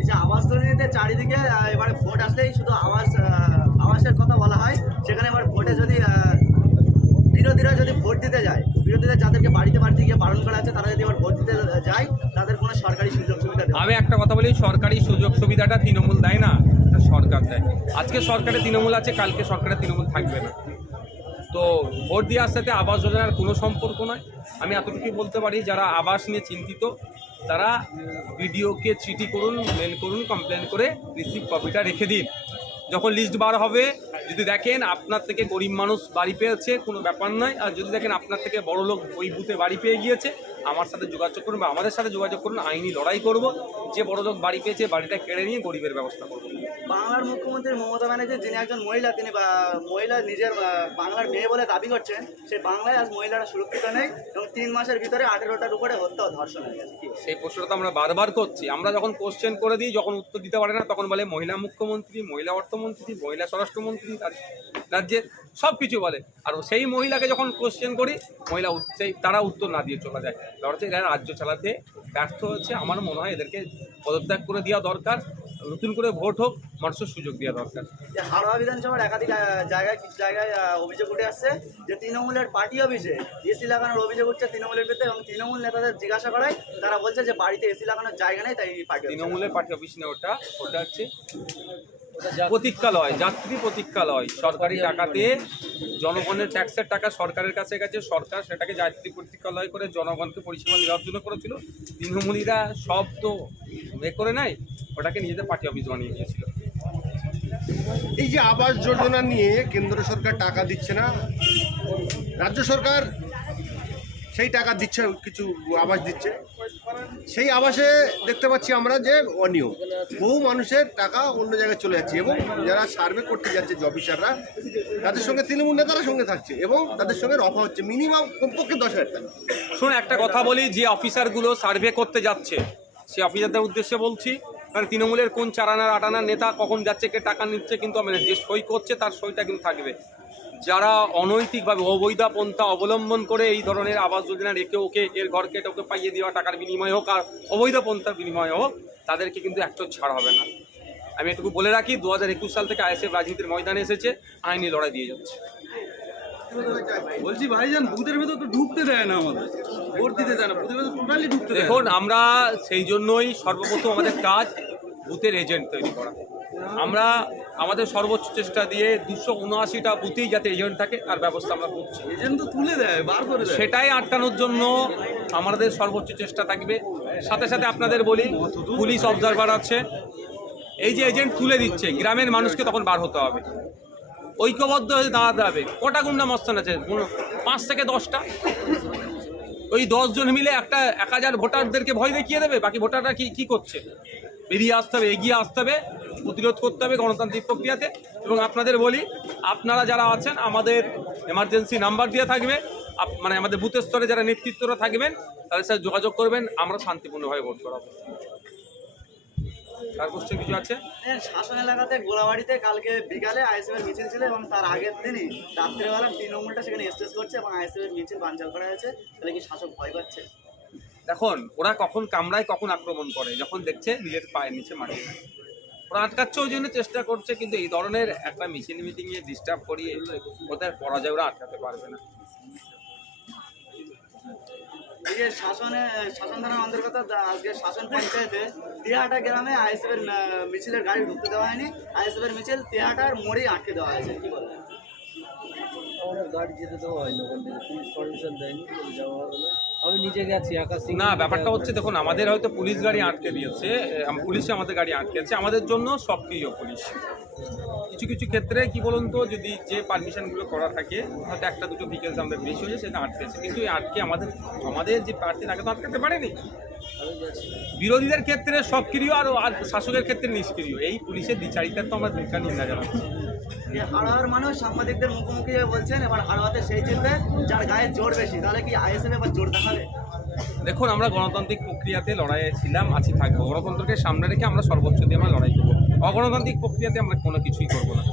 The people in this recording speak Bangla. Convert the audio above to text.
এই যে আবাস চারিদিকে ভোট আসলেই শুধু আবাস আবাসের কথা বলা হয়। সেখানে ভোটে যদি বিরোধীরা যদি ভোট দিতে যায় বিরোধীদের যাদেরকে বাড়িতে বাড়িতে গিয়ে বারণ করা আছে, তারা যদি ভোট দিতে যায়, তাদের কোনো সরকারি সুযোগ সুবিধা আমি একটা কথা বলি, সরকারি সুযোগ সুবিধাটা তৃণমূল দেয় না সরকার দেয়। আজকে সরকারে তৃণমূল আছে, কালকে সরকারে তৃণমূল থাকবে না। তো ভোট দেওয়ার সাথে আবাস যোজনার কোনো সম্পর্ক নয়। আমি এতটুকুই বলতে পারি, যারা আবাস নিয়ে চিন্তিত তারা বিডিওকে চিঠি করুন মেল করুন কমপ্লেন করে রিসিভ কপিটা রেখে দিন। যখন লিস্ট বার হবে, যদি দেখেন আপনার থেকে গরিব মানুষ বাড়ি পেয়েছে, কোনো ব্যাপার নয়। আর যদি দেখেন আপনার থেকে বড় লোক ওই বুথে বাড়ি পেয়ে গিয়েছে আমার সাথে যোগাযোগ করুন বা আমাদের সাথে যোগাযোগ করুন আইনি লড়াই করব। যে বড় লোক বাড়ি পেয়েছে বাড়িটা কেড়ে নিয়ে গরিবের ব্যবস্থা করব। বাংলার মুখ্যমন্ত্রী মমতা ব্যানার্জি যিনি একজন মহিলা তিনি মহিলা নিজের বাংলার মেয়ে বলে দাবি করছেন সেই বাংলায় আজ মহিলারা সুরক্ষিত নেই এবং তিন মাসের ভিতরে আঠেরোটার উপরে হত্যা ধর্ষণ হয়ে গেছে। সেই প্রশ্নটা তো আমরা বারবার করছি। আমরা যখন কোশ্চেন করে দিই যখন উত্তর দিতে পারে না তখন বলে মহিলা মুখ্যমন্ত্রী মহিলা অর্থমন্ত্রী মহিলা স্বরাষ্ট্রমন্ত্রী রাজ- রাজ্যের সব কিছু বলে। আর সেই মহিলাকে যখন কোশ্চেন করি মহিলা সেই তারা উত্তর না দিয়ে চলে যায়। ধরছে এরা রাজ্য চালাতে ব্যর্থ হচ্ছে আমার মনে হয় এদেরকে পদত্যাগ করে দেওয়া দরকার নতুন করে ভোট হোক মানুষের সুযোগ দেওয়া দরকার। যে হাওড়া বিধানসভার একাধিক জায়গায় কিছু জায়গায় অভিযোগ উঠে আসছে যে তৃণমূলের পার্টি অফিসে এসি লাগানোর অভিযোগ উঠছে তৃণমূলের বিরুদ্ধে এবং তৃণমূল নেতাদের জিজ্ঞাসা করায় তারা বলছে যে বাড়িতে এসি লাগানোর জায়গা নেই তাই পার্টি তৃণমূলের পার্টি অফিস নেই ওটা ওটা হচ্ছে প্রতীক্ষালয়, যাত্রী প্রতীক্ষালয়। সরকারি টাকাতে জনগণের ট্যাক্সের টাকা সরকারের কাছে গেছে। সরকার সেটাকে যাত্রী প্রতীক্ষালয় করে জনগণকে পরিষেবা দেওয়ার জন্য করেছিল। তৃণমূলীরা সব তো এ করে নাই, ওটাকে নিজেদের পার্টি অফিস বানিয়ে দিয়েছিল। এই যে আবাস যোজনা নিয়ে কেন্দ্র সরকার টাকা দিচ্ছে না, রাজ্য সরকার সেই টাকা দিচ্ছে, কিছু আবাস দিচ্ছে। সেই আবাসে দেখতে পাচ্ছি আমরা যে অনিয়ম। বহু মানুষের টাকা অন্য জায়গায় চলে যাচ্ছে এবং যারা সার্ভে করতে যাচ্ছে যে অফিসাররা তাদের সঙ্গে তৃণমূল নেতারা সঙ্গে থাকছে এবং তাদের সঙ্গে রফা হচ্ছে মিনিমাম কমপক্ষে দশ হাজার টাকা। শুনুন, একটা কথা বলি, যে অফিসারগুলো সার্ভে করতে যাচ্ছে, সে অফিসারদের উদ্দেশ্যে বলছি, কারণ তৃণমূলের কোন চারানার আটানার নেতা কখন যাচ্ছে, কে টাকা নিচ্ছে কিন্তু আমি যে সই করছে, তার সইটা কিন্তু থাকবে। যারা অনৈতিকভাবে অবৈধা পন্থা অবলম্বন করে এই ধরনের আবাস যোজনা রেখে ওকে এর ঘর কেটে ওকে পাইয়ে দেওয়া টাকার বিনিময় হোক আর অবৈধ পন্থার বিনিময় হোক তাদেরকে কিন্তু একটু ছাড় হবে না। আমি এটুকু বলে রাখি দু হাজার একুশ সাল থেকে আইএসএফ রাজনীতির ময়দানে এসেছে আইনি লড়াই দিয়ে যাচ্ছে। বলছি ভাইজান বুথের ভেতর তো ঢুকতে দেয় না আমাদের। ভোট দিতে দেয় না বুথের ভেতর টোটালি ঢুকতে। দেখুন আমরা সেই জন্যই সর্বপ্রথম আমাদের কাজ বুথের এজেন্ট তৈরি করা। আমরা আমাদের সর্বোচ্চ চেষ্টা দিয়ে দুশো উনআশিটা বুথেই যাতে এজেন্ট থাকে তার ব্যবস্থা আমরা করছি। এজেন্ট তো তুলে দেয় বার করে সেটাই আটকানোর জন্য আমাদের সর্বোচ্চ চেষ্টা থাকবে। সাথে সাথে আপনাদের বলি পুলিশ অবজারভার আছে। এই যে এজেন্ট তুলে দিচ্ছে গ্রামের মানুষকে তখন বার হতে হবে। ঐক্যবদ্ধ হয়ে দাঁড়াতে হবে। কটা গুন্ডা মস্তান আছে? পাঁচ থেকে দশটা? ওই দশজন মিলে একটা এক হাজার ভোটারদেরকে ভয় দেখিয়ে দেবে? বাকি ভোটাররা কি কি করছে? বেরিয়ে আসতে হবে এগিয়ে আসতে হবে। প্রতিরোধ করতে হবে গণতান্ত্রিক প্রক্রিয়াতে। এবং আপনাদের বলি আপনারা যারা আছেন আমাদের এমার্জেন্সি নাম্বার দিয়ে থাকবে। মানে আমাদের বুথের স্তরে যারা নেতৃত্বরা থাকবেন তাদের সাথে যোগাযোগ করবেন আমরা শান্তিপূর্ণভাবে ভোট করাবো তার কোশ্চেন কিছু আছে? এ, শাসন এলাকাতে গোলাবাড়িতে কালকে বিকালে আইএসএফের মিছিল ছিল এবং তার আগের দিনই রাত্রেবেলা তৃণমূলটা সেখানে স্টেজ করছে এবং আইএসএফের মিছিল বানচাল করা হয়েছে। তাহলে কি শাসক ভয় পাচ্ছে? দেখুন ওরা কখন কামড়ায় কখন আক্রমণ করে। যখন দেখছে নিজের পায়ের নিচে মাটি। আটকাচ্ছে ওই জন্য চেষ্টা করছে কিন্তু এই ধরনের একটা মিছিল মিটিংয়ে ডিস্টার্ব করিয়ে ওদের পরাজয় ওরা আটকাতে পারবে না। এই যে শাসনে শাসন থানার অন্তর্গত আজকে শাসন পঞ্চায়েতে তিয়াহাটা গ্রামে আইএসএফের মিছিলের গাড়ি ঢুকতে দেওয়া হয়নি। আইএসএফের মিছিল তিয়াহাটার মোড়েই আটকে দেওয়া হয়েছে। কি বলবেন আমাদের গাড়ি যেতে দেওয়া হয়নি ওখান থেকে। পুলিশ পারমিশন দেয়নি যাওয়া হবে না। আমি নিজে গেছি আকাশ না ব্যাপারটা হচ্ছে দেখুন আমাদের হয়তো পুলিশ গাড়ি আটকে দিয়েছে পুলিশে আমাদের গাড়ি আটকেছে আমাদের জন্য সক্রিয় পুলিশ। কিছু কিছু ক্ষেত্রে কি বলুন তো যদি যে পারমিশনগুলো করা থাকে হয়তো একটা দুটো ভিকেলস আমাদের বেশি হয়েছে সেটা আটকেছে। কিন্তু এই আটকে আমাদের আমাদের যে প্রার্থী তাকে তো আটকাতে পারেনি। বিরোধীদের ক্ষেত্রে সক্রিয় আর আর শাসকের ক্ষেত্রে নিষ্ক্রিয়। এই পুলিশের দ্বিচারিতার তো আমরা দীর্ঘ নিন্দা জানাচ্ছি যে মানুষ সাংবাদিকদের মুখোমুখি হয়ে বলছেন এবার হাড়োয়াতে সেই জিতবে যার গায়ে জোর বেশি। তাহলে কি আইএসএফ এবার জোর দেখাবে? দেখুন আমরা গণতান্ত্রিক প্রক্রিয়াতে লড়াইয়ে ছিলাম আছি থাকব। গণতন্ত্রকে সামনে রেখে আমরা সর্বোচ্চ দিয়ে আমরা লড়াই করব। অগণতান্ত্রিক প্রক্রিয়াতে আমরা কোনো কিছুই করব না।